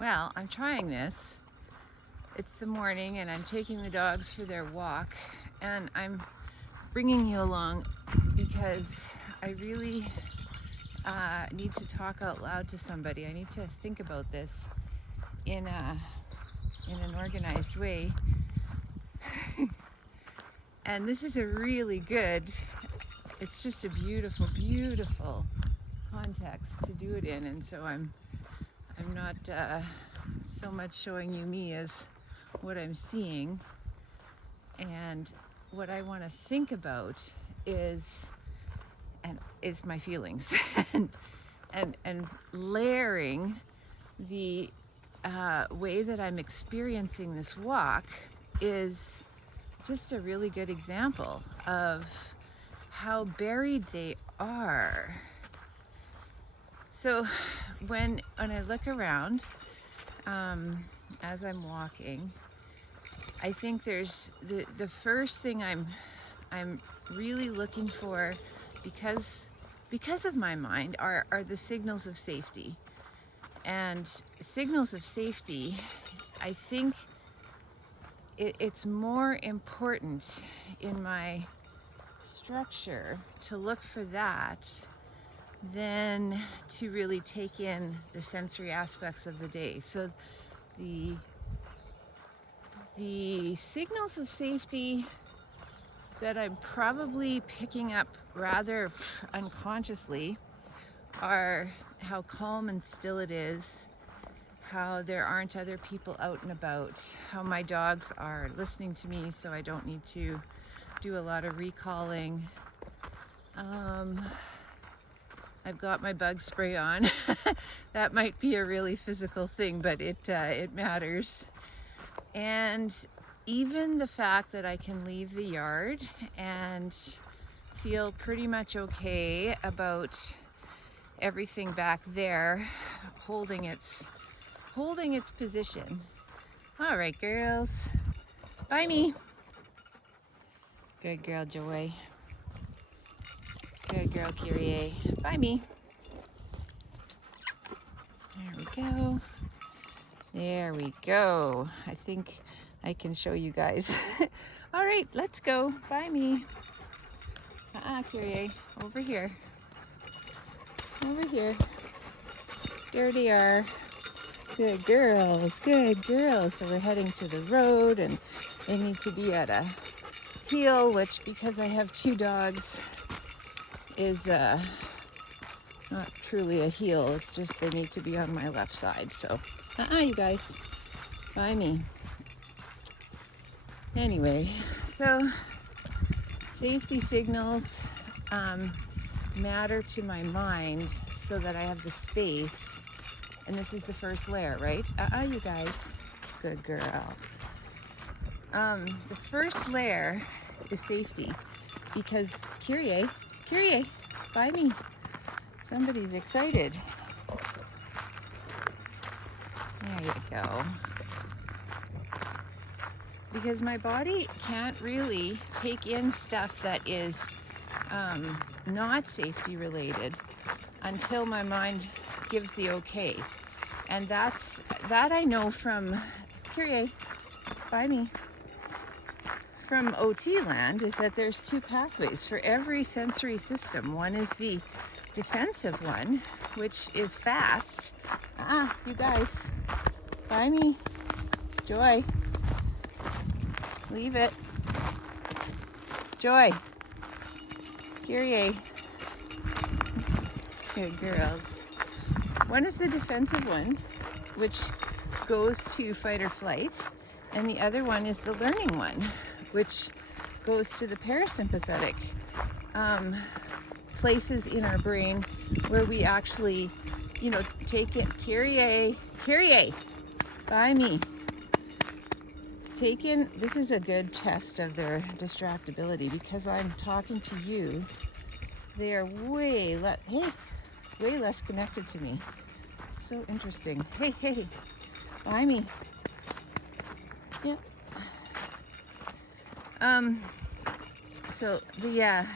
Well, I'm trying this. It's the morning and I'm taking the dogs for their walk, and I'm bringing you along because I really need to talk out loud to somebody. I need to think about this in an organized way. And this is a really good, it's just a beautiful, beautiful context to do it in. And so I'm not so much showing you me as what I'm seeing. And what I want to think about is my feelings and layering the way that I'm experiencing this walk is just a really good example of how buried they are. So when I look around as I'm walking, I think there's the first thing I'm really looking for, because of my mind, are the signals of safety. And signals of safety, I think it's more important in my structure to look for that than to really take in the sensory aspects of the day. So the signals of safety that I'm probably picking up rather unconsciously are how calm and still it is, how there aren't other people out and about, how my dogs are listening to me so I don't need to do a lot of recalling. I've got my bug spray on. That might be a really physical thing, but it matters. And even the fact that I can leave the yard and feel pretty much okay about everything back there holding its position. All right, girls. Bye me. Good girl, Joy. Good girl, Kyrie. Bye me. There we go. There we go. I think I can show you guys. All right, let's go. Bye me. Kyrie. Over here. Over here. There they are. Good girls. Good girls. So we're heading to the road, and they need to be at a heel, which, because I have two dogs, is not truly a heel. It's just they need to be on my left side. So, you guys. Bye me. Anyway, so safety signals matter to my mind so that I have the space. And this is the first layer, right? You guys. Good girl. The first layer is safety, because Kyrie, by me. Somebody's excited. There you go. Because my body can't really take in stuff that is not safety related until my mind gives the okay. And that I know from Kyrie, by me, from OT land, is that there's two pathways for every sensory system. One is the defensive one, which is fast. You guys, by me. Joy, leave it. Joy, Kyrie. Good girls. One is the defensive one, which goes to fight or flight, and the other one is the learning one, which goes to the parasympathetic places in our brain where we actually, take it. Kyrie, by me. Take in, this is a good test of their distractibility, because I'm talking to you. They are way less connected to me. So interesting. Hey, by me. Yep. So the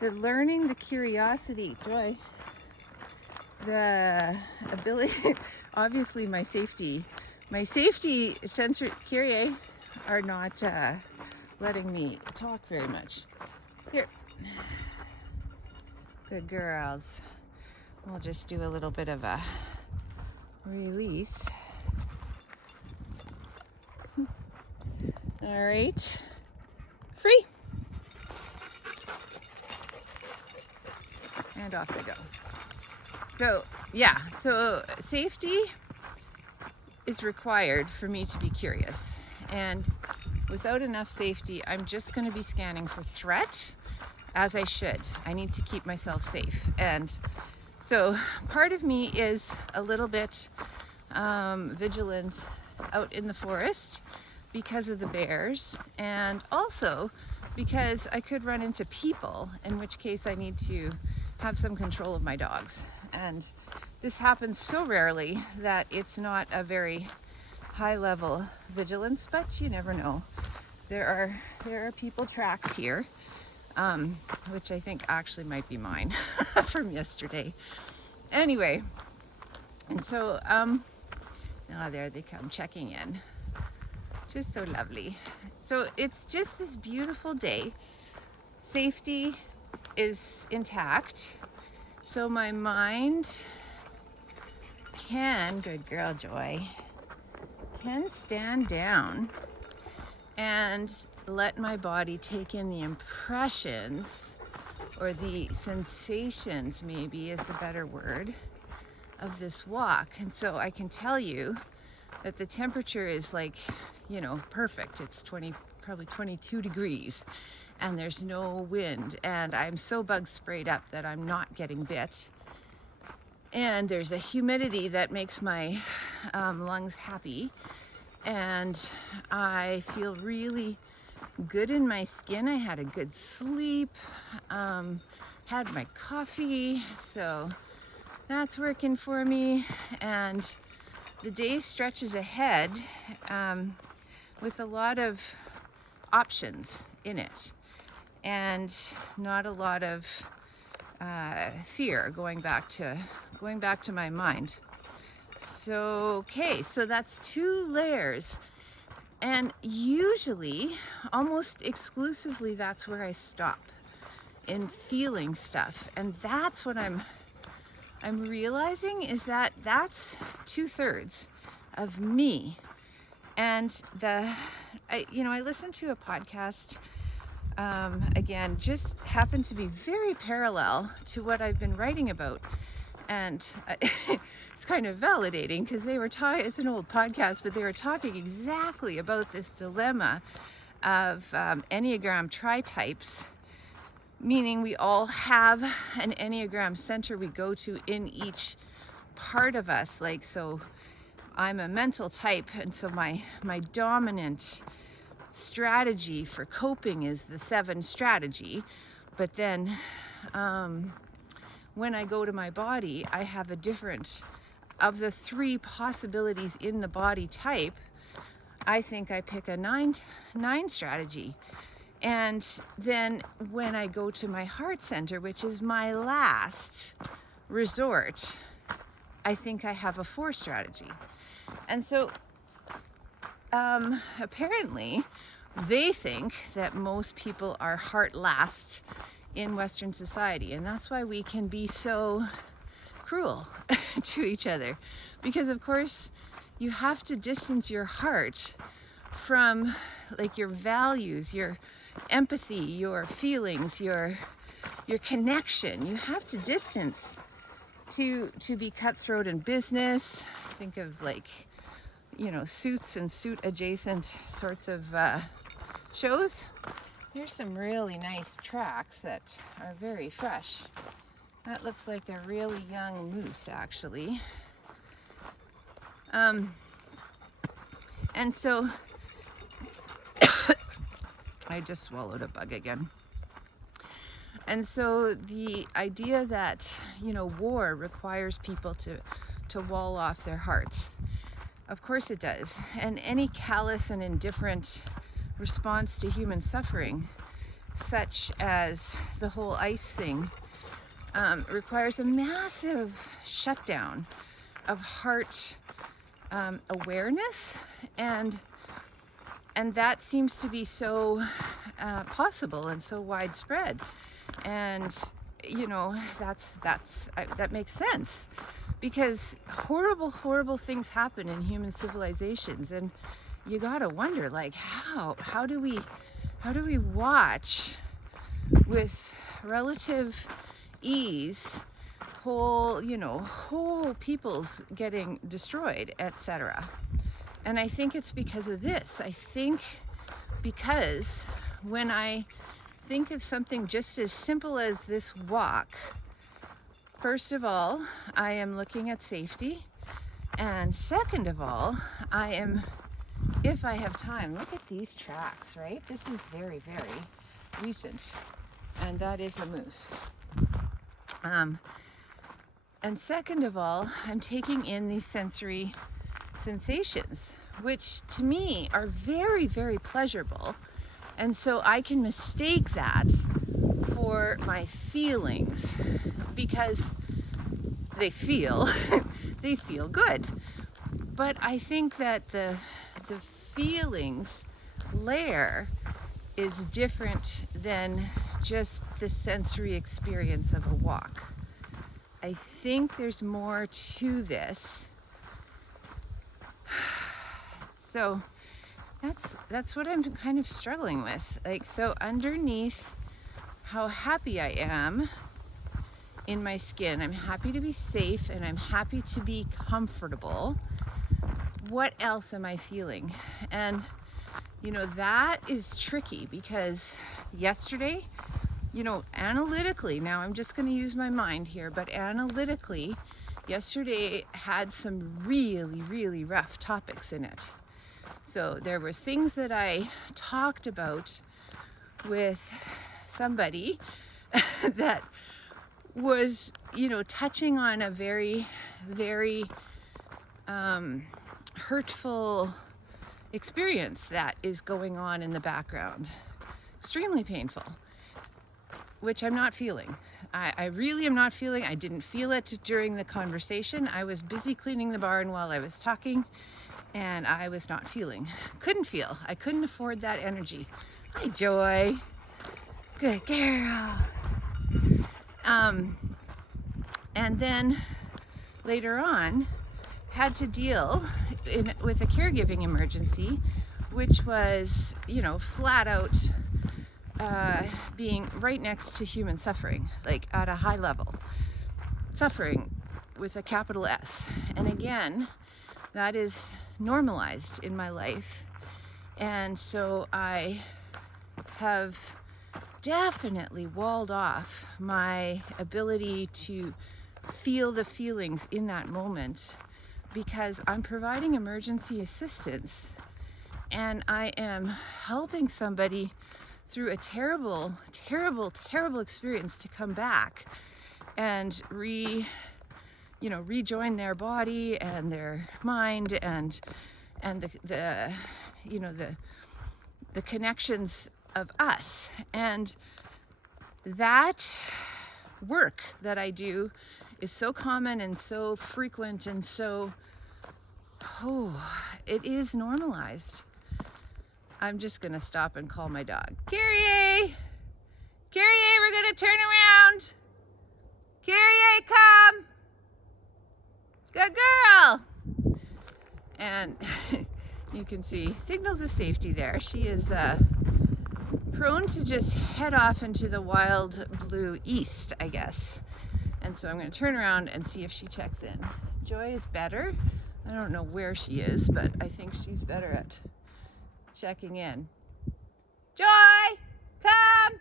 learning, the curiosity, Joy, the ability, obviously my safety sensor, Kyrie, are not letting me talk very much. Here. Good girls. We'll just do a little bit of a release. All right. Free. And off they go. So, yeah, so safety is required for me to be curious. And without enough safety, I'm just going to be scanning for threat, as I should. I need to keep myself safe. And so part of me is a little bit vigilant out in the forest because of the bears, and also because I could run into people, in which case I need to have some control of my dogs. And this happens so rarely that it's not a very high level vigilance, but you never know. There are people tracks here, which I think actually might be mine from yesterday. Anyway, and so there they come checking in. Just so lovely. So it's just this beautiful day. Safety is intact. So my mind can, good girl Joy, can stand down and let my body take in the impressions, or the sensations maybe is the better word, of this walk. And so I can tell you that the temperature is like, perfect. It's probably 22 degrees, and there's no wind, and I'm so bug sprayed up that I'm not getting bit. And there's a humidity that makes my lungs happy, and I feel really good in my skin. I had a good sleep, had my coffee, so that's working for me. And the day stretches ahead with a lot of options in it, and not a lot of fear going back to my mind. So okay, so that's 2 layers, and usually, almost exclusively, that's where I stop in feeling stuff. And that's what I'm realizing, is that that's 2/3 of me. And I listened to a podcast, again, just happened to be very parallel to what I've been writing about. And it's kind of validating, because they were it's an old podcast, but they were talking exactly about this dilemma of Enneagram tri-types, meaning we all have an Enneagram center we go to in each part of us. Like, so I'm a mental type, and so my dominant strategy for coping is the 7 strategy. But then when I go to my body, I have a different, of the 3 possibilities in the body type, I think I pick a 9 strategy. And then when I go to my heart center, which is my last resort, I think I have a 4 strategy. And so apparently they think that most people are heart last in Western society, and that's why we can be so cruel to each other, because of course you have to distance your heart from, like, your values, your empathy, your feelings, your connection. You have to distance to be cutthroat in business. Think of, like, Suits and Suit adjacent sorts of shows. Here's some really nice tracks that are very fresh. That looks like a really young moose, actually. And so I just swallowed a bug again. And so the idea that, war requires people to wall off their hearts. Of course it does. And any callous and indifferent response to human suffering, such as the whole ICE thing, requires a massive shutdown of heart awareness, and that seems to be so possible and so widespread. And you know, that makes sense, because horrible things happen in human civilizations, and you gotta wonder, like, how do we watch with relative ease whole peoples getting destroyed, etc. And I think it's because of this. I think because when I think of something just as simple as this walk, first of all, I am looking at safety, and second of all, I am, if I have time, look at these tracks, right? This is very recent, and that is a moose. And second of all, I'm taking in these sensory sensations, which to me are very pleasurable. And so I can mistake that for my feelings, because they feel they feel good. But I think that the feelings layer is different than just the sensory experience of a walk. I think there's more to this. So that's what I'm kind of struggling with. Like, so underneath how happy I am in my skin, I'm happy to be safe and I'm happy to be comfortable. What else am I feeling? And you know, that is tricky, because yesterday, you know, analytically, now I'm just going to use my mind here, but analytically, yesterday had some really rough topics in it. So there were things that I talked about with somebody that was, you know, touching on a very hurtful experience that is going on in the background. Extremely painful, which I'm not feeling. I really am not feeling. I didn't feel it during the conversation. I was busy cleaning the barn while I was talking, and I was not feeling. Couldn't feel. I couldn't afford that energy. Hi, Joy. Good girl. And then later on, had to deal with a caregiving emergency, which was, you know, flat out being right next to human suffering, like at a high level. Suffering with a capital S. And again, that is normalized in my life. And so I have definitely walled off my ability to feel the feelings in that moment, because I'm providing emergency assistance and I am helping somebody through a terrible experience to come back and rejoin their body and their mind and the connections of us. And that work that I do is so common and so frequent, and so it is normalized. I'm just gonna stop and call my dog. Kyrie, we're gonna turn around. Kyrie, come. Good girl. And you can see signals of safety there. She is prone to just head off into the wild blue east, I guess. And so I'm going to turn around and see if she checks in. Joy is better. I don't know where she is, but I think she's better at checking in. Joy, come!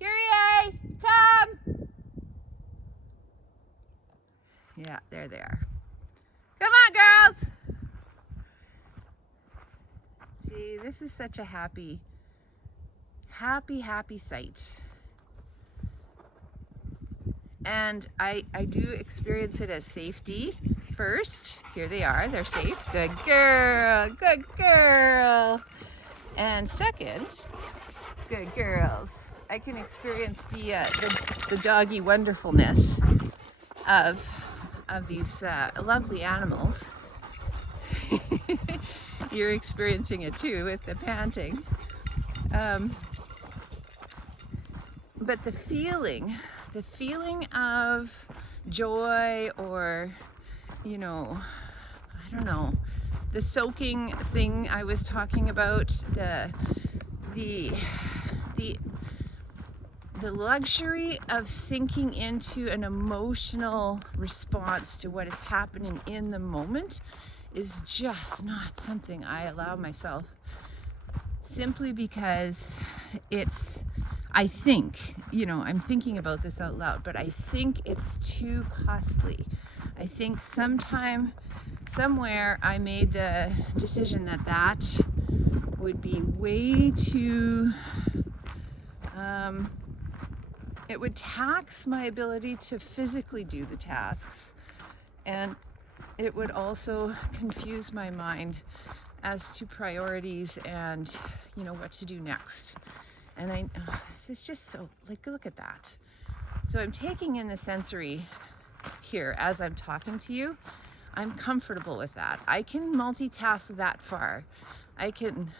Kyrie, come! Yeah, there they are. Come on, girls! See, this is such a happy sight. And I do experience it as safety first. Here they are, they're safe. Good girl. And second, good girls. I can experience the doggy wonderfulness of these lovely animals. You're experiencing it too with the panting. But the feeling of joy, or, you know, I don't know, the soaking thing I was talking about, the luxury of sinking into an emotional response to what is happening in the moment is just not something I allow myself, simply because I think, I'm thinking about this out loud, but I think it's too costly. I think somewhere I made the decision that would be way too, it would tax my ability to physically do the tasks, and it would also confuse my mind as to priorities and, what to do next. And this is just so, look at that. So I'm taking in the sensory here as I'm talking to you. I'm comfortable with that. I can multitask that far. I can,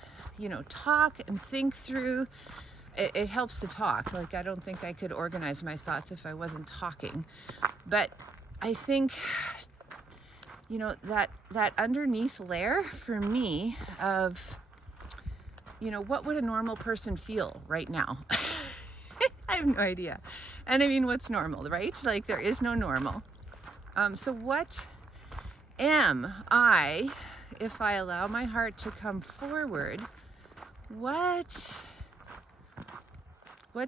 talk and think through. It helps to talk. I don't think I could organize my thoughts if I wasn't talking. But I think, that underneath layer for me of, what would a normal person feel right now? I have no idea. And I mean, what's normal, right? There is no normal. So what am I, if I allow my heart to come forward? What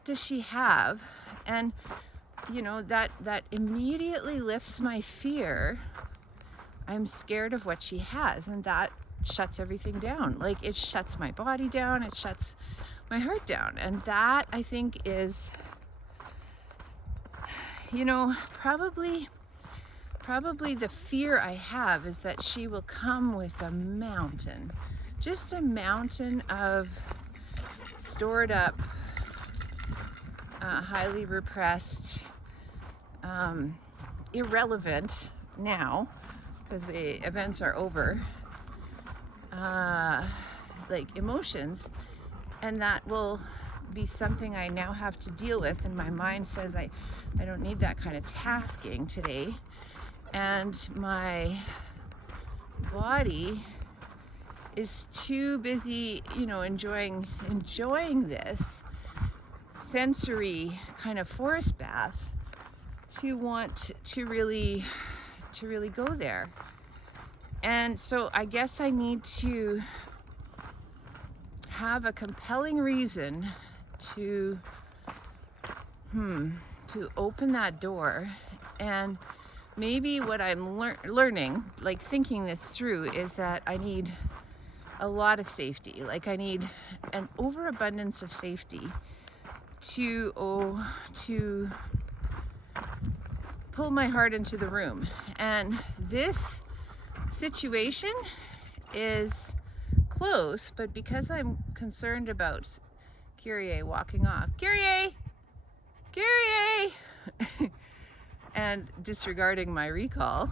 does she have? And, that immediately lifts my fear. I'm scared of what she has, and that shuts everything down. It shuts my body down, it shuts my heart down. And that, I think, is, probably the fear I have is that she will come with a mountain, just a mountain of stored up, highly repressed, irrelevant now, because the events are over, emotions, and that will be something I now have to deal with. And my mind says I don't need that kind of tasking today, and my body is too busy, enjoying this sensory kind of forest bath to want to really go there. And so I guess I need to have a compelling reason to open that door. And maybe what I'm learning, thinking this through, is that I need a lot of safety. I need an overabundance of safety to pull my heart into the room. And this situation is close, but because I'm concerned about Kyrie walking off, Kyrie, and disregarding my recall,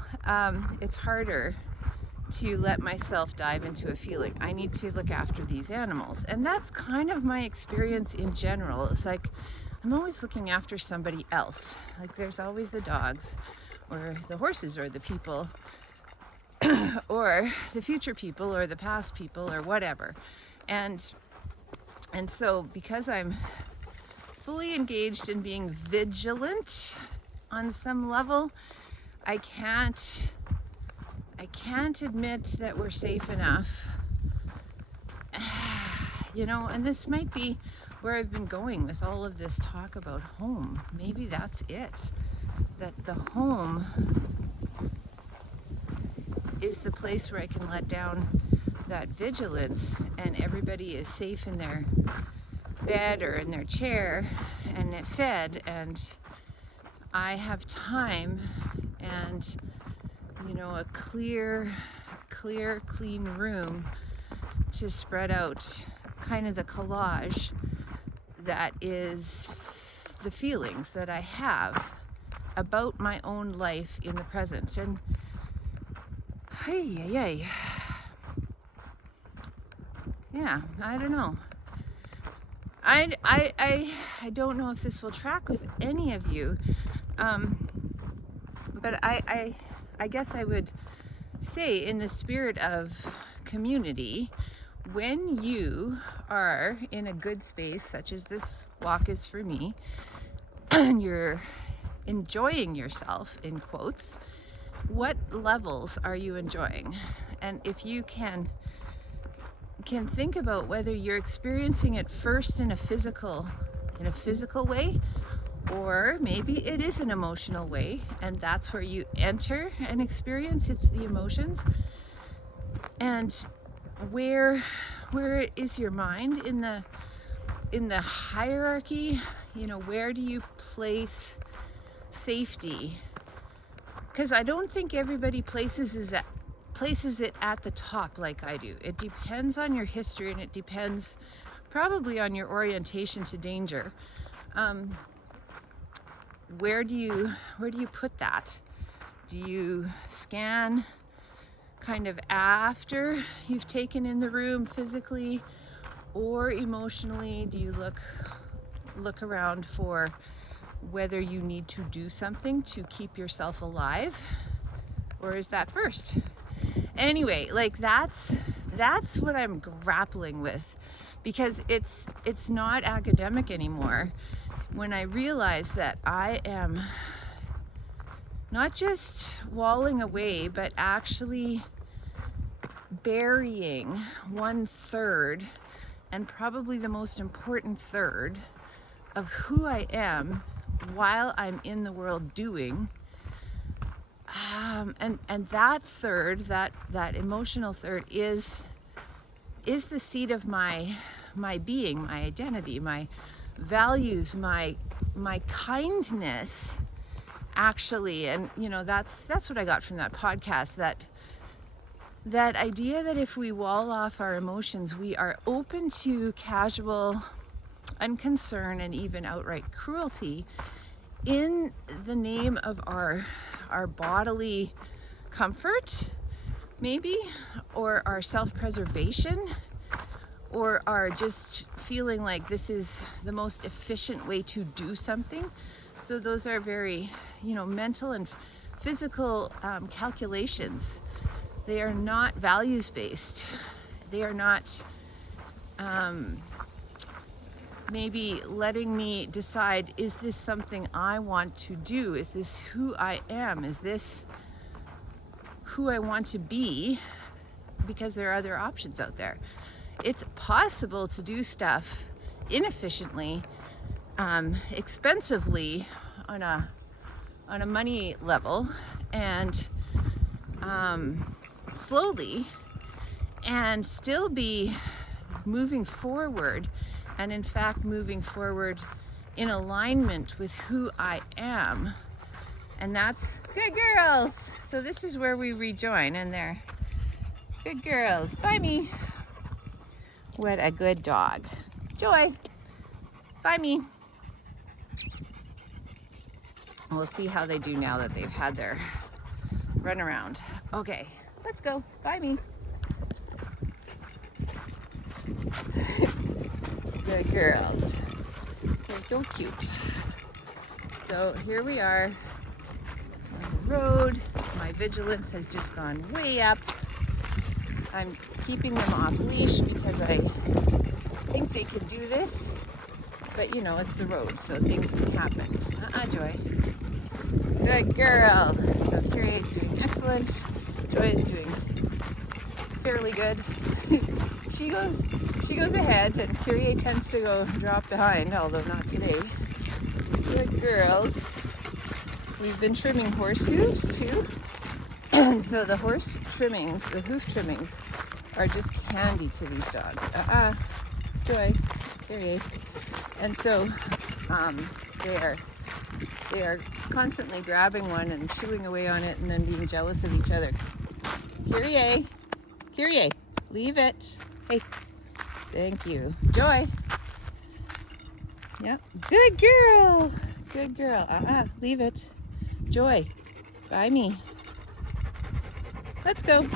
it's harder to let myself dive into a feeling. I need to look after these animals. And that's kind of my experience in general. It's I'm always looking after somebody else. There's always the dogs, or the horses, or the people, or the future people, or the past people, or whatever. And so because I'm fully engaged in being vigilant on some level, I can't admit that we're safe enough. And this might be where I've been going with all of this talk about home. Maybe that's it. That the home is the place where I can let down that vigilance, and everybody is safe in their bed or in their chair and fed, and I have time and a clear, clean room to spread out kind of the collage that is the feelings that I have about my own life in the present. And hey, yeah, I don't know. I don't know if this will track with any of you, but I guess I would say, in the spirit of community, when you are in a good space, such as this walk is for me, and you're enjoying yourself, in quotes, what levels are you enjoying? And if you can think about whether you're experiencing it first in a physical way, or maybe it is an emotional way, and that's where you enter an experience. It's the emotions. And where is your mind in the hierarchy? You know, where do you place safety? Because I don't think everybody places it at the top like I do. It depends on your history, and it depends probably on your orientation to danger. Where do you put that? Do you scan kind of after you've taken in the room physically or emotionally? Do you look around for whether you need to do something to keep yourself alive, or is that first? Anyway, like that's what I'm grappling with, because it's not academic anymore. When I realize that I am not just walling away, but actually burying 1/3, and probably the most important third, of who I am while I'm in the world doing. And that third, that emotional third, is the seat of my being, my identity, my values, my kindness, actually. And you know, that's what I got from that podcast, that idea that if we wall off our emotions, we are open to casual unconcern and even outright cruelty in the name of our bodily comfort, maybe, or our self-preservation, or our just feeling like this is the most efficient way to do something. So those are very, mental and physical calculations. They are not values-based. They are not maybe letting me decide, is this something I want to do? Is this who I am? Is this who I want to be? Because there are other options out there. It's possible to do stuff inefficiently, expensively, on a money level, and slowly, and still be moving forward, and in fact moving forward in alignment with who I am. And that's good girls. So this is where we rejoin, and they're good girls. Bye me. What a good dog. Joy. Bye me. We'll see how they do now that they've had their run around. Okay, let's go. Bye me. Good girls. They're so cute. So here we are on the road. My vigilance has just gone way up. I'm keeping them off leash because I think they could do this, but it's the road, so things can happen. Joy. Good girl. So Kyrie is doing excellent. Joy is doing fairly good. She goes ahead, and Kyrie tends to go drop behind, although not today. Good girls. We've been trimming horse hooves too. So the hoof trimmings are just candy to these dogs. Joy, Kyrie. And so they are constantly grabbing one and chewing away on it, and then being jealous of each other. Kyrie, leave it. Hey, thank you. Joy. Yep. Good girl. Good girl. Leave it. Joy, by me. Let's go.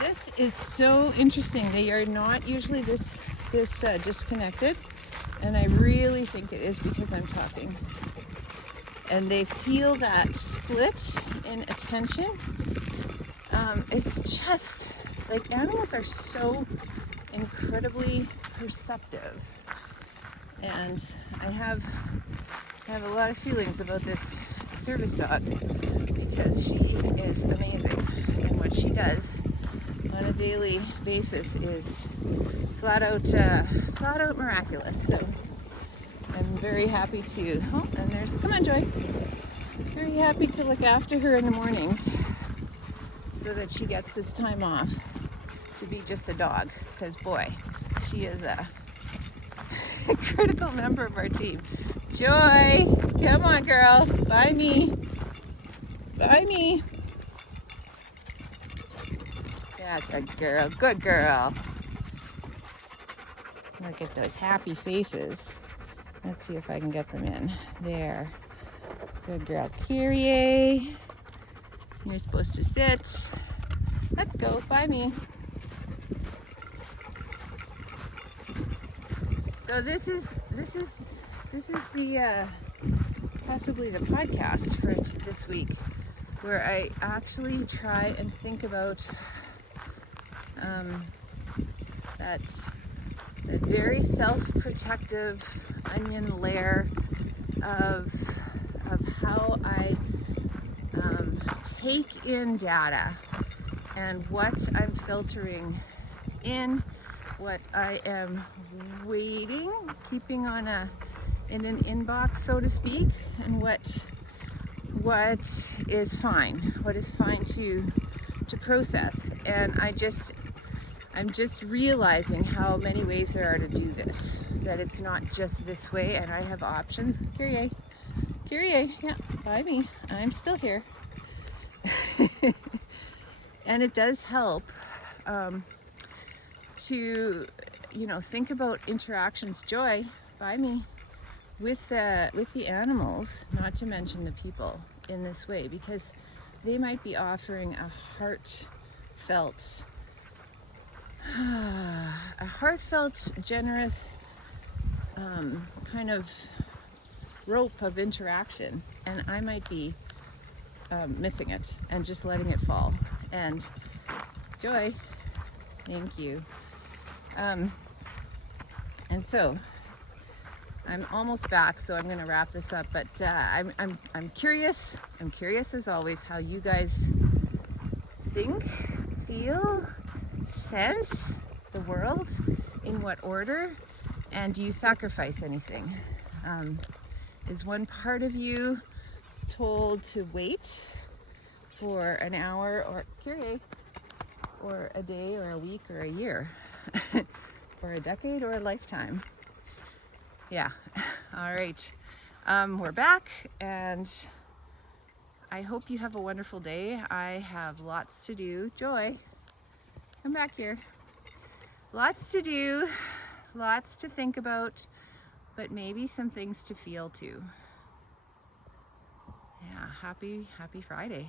This is so interesting. They are not usually this disconnected, and I really think it is because I'm talking. And they feel that split in attention. It's just like animals are so incredibly perceptive, and I have a lot of feelings about this service dog because she is amazing, and what she does on a daily basis is flat out miraculous. So I'm very happy to, and there's, come on Joy, very happy to look after her in the mornings so that she gets this time off to be just a dog, because boy, she is a critical member of our team. Joy, come on girl, by me, by me. That's a girl, good girl. Look at those happy faces. Let's see if I can get them in. There. Good girl. Kyrie. You're supposed to sit. Let's go. By me. So this is the possibly the podcast for this week, where I actually try and think about that very self-protective onion layer of how I take in data and what I'm filtering in, what I am waiting, keeping on in an inbox, so to speak, and what is fine, to process. And I'm just realizing how many ways there are to do this, that it's not just this way, and I have options. Kyrie, yeah, by me, I'm still here. And it does help to, think about interactions, Joy, by me, with the animals, not to mention the people, in this way, because they might be offering a heartfelt, generous kind of rope of interaction, and I might be missing it and just letting it fall. And Joy, thank you. And so I'm almost back, so I'm going to wrap this up. But I'm curious. I'm curious as always how you guys think, feel, sense the world, in what order, and do you sacrifice anything? Is one part of you told to wait for an hour, or Kyrie, or a day, or a week, or a year, or a decade, or a lifetime? Yeah. All right. We're back, and I hope you have a wonderful day. I have lots to do. Joy, come back here. Lots to do, lots to think about, but maybe some things to feel too. Yeah, happy Friday.